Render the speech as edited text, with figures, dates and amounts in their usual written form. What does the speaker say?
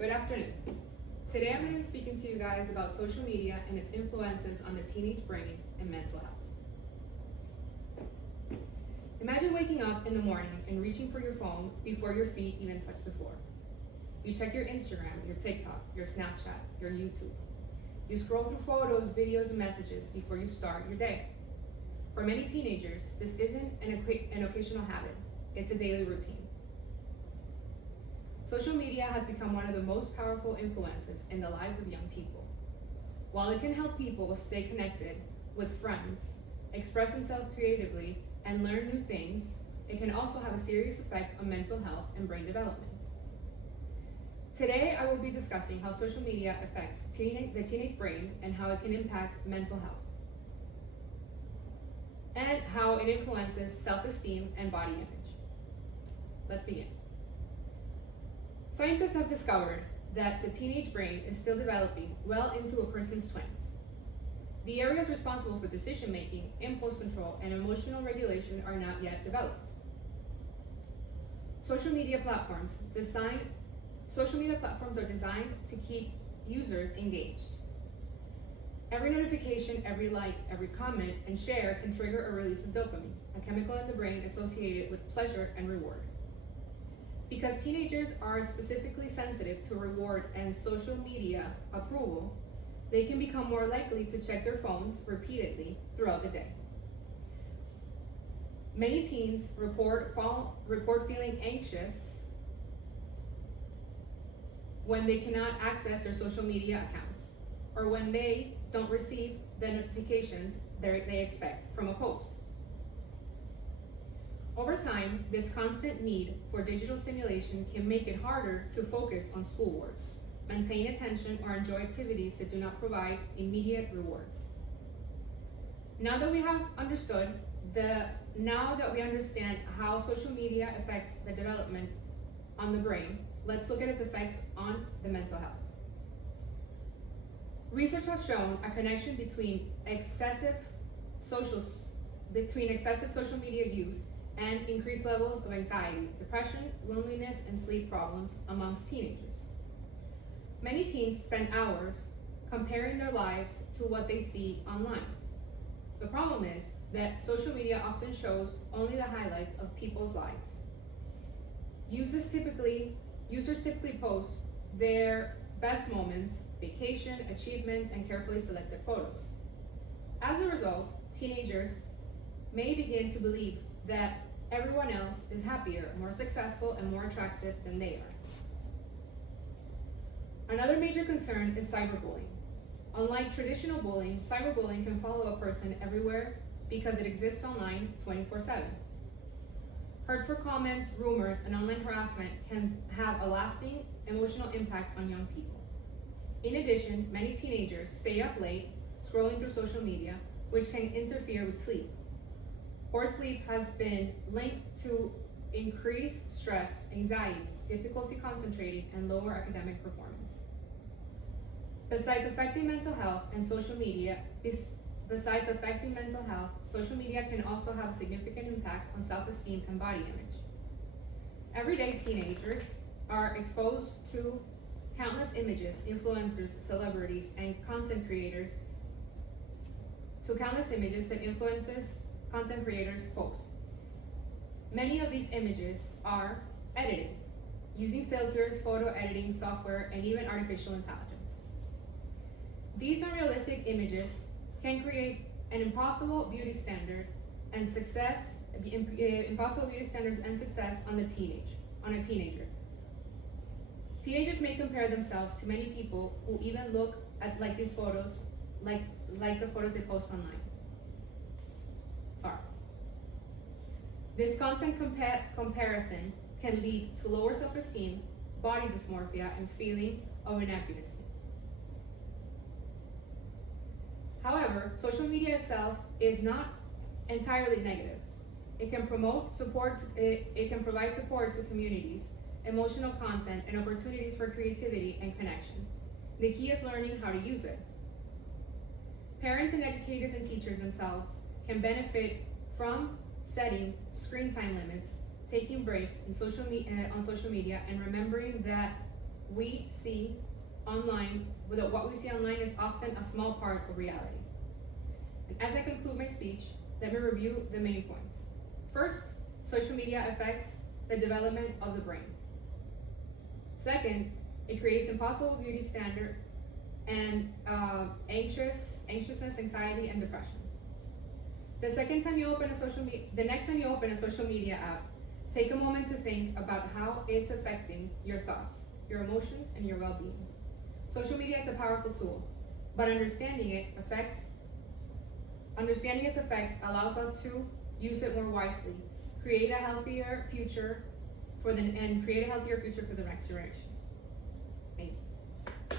Good afternoon. Today I'm going to be speaking to you guys about social media and its influences on the teenage brain and mental health. Imagine waking up in the morning and reaching for your phone before your feet even touch the floor. You check your Instagram, your TikTok, your Snapchat, your YouTube. You scroll through photos, videos, and messages before you start your day. For many teenagers, this isn't an occasional habit, it's a daily routine. Social media has become one of the most powerful influences in the lives of young people. While it can help people stay connected with friends, express themselves creatively, and learn new things, it can also have a serious effect on mental health and brain development. Today, I will be discussing how social media affects the teenage brain and how it can impact mental health, and how it influences self-esteem and body image. Let's begin. Scientists have discovered that the teenage brain is still developing well into a person's 20s. The areas responsible for decision-making, impulse control, and emotional regulation are not yet developed. Social media platforms are designed to keep users engaged. Every notification, every like, every comment, and share can trigger a release of dopamine, a chemical in the brain associated with pleasure and reward. Because teenagers are specifically sensitive to reward and social media approval, they can become more likely to check their phones repeatedly throughout the day. Many teens report feeling anxious when they cannot access their social media accounts, or when they don't receive the notifications they expect from a post. Over time, this constant need for digital stimulation can make it harder to focus on schoolwork, maintain attention, or enjoy activities that do not provide immediate rewards. Now that we understand how social media affects the development on the brain, let's look at its effects on the mental health. Research has shown a connection between excessive social media use and increased levels of anxiety, depression, loneliness, and sleep problems amongst teenagers. Many teens spend hours comparing their lives to what they see online. The problem is that social media often shows only the highlights of people's lives. Users typically post their best moments, vacation, achievements, and carefully selected photos. As a result, teenagers may begin to believe that everyone else is happier, more successful, and more attractive than they are. Another major concern is cyberbullying. Unlike traditional bullying, cyberbullying can follow a person everywhere because it exists online 24/7. Hurtful comments, rumors, and online harassment can have a lasting emotional impact on young people. In addition, many teenagers stay up late scrolling through social media, which can interfere with sleep. Poor sleep has been linked to increased stress, anxiety, difficulty concentrating, and lower academic performance. Besides affecting mental health, social media can also have a significant impact on self-esteem and body image. Everyday teenagers are exposed to countless images, influencers, celebrities, and content creators, content creators post. Many of these images are edited using filters, photo editing software, and even artificial intelligence. These unrealistic images can create an impossible beauty standards and success on a teenager. Teenagers may compare themselves to many people who even look like these photos, like the photos they post online. This constant comparison can lead to lower self-esteem, body dysmorphia, and feeling of inadequacy. However, social media itself is not entirely negative. It can provide support to communities, emotional content, and opportunities for creativity and connection. The key is learning how to use it. Parents and educators and teachers themselves can benefit from setting screen time limits, taking breaks on social media, and remembering that we see online, what we see online is often a small part of reality. And as I conclude my speech, let me review the main points. First, social media affects the development of the brain. Second, it creates impossible beauty standards and anxiousness, anxiety, and depression. The next time you open a social media app, take a moment to think about how it's affecting your thoughts, your emotions, and your well-being. Social media is a powerful tool, but understanding its effects allows us to use it more wisely, create a healthier future for the next generation.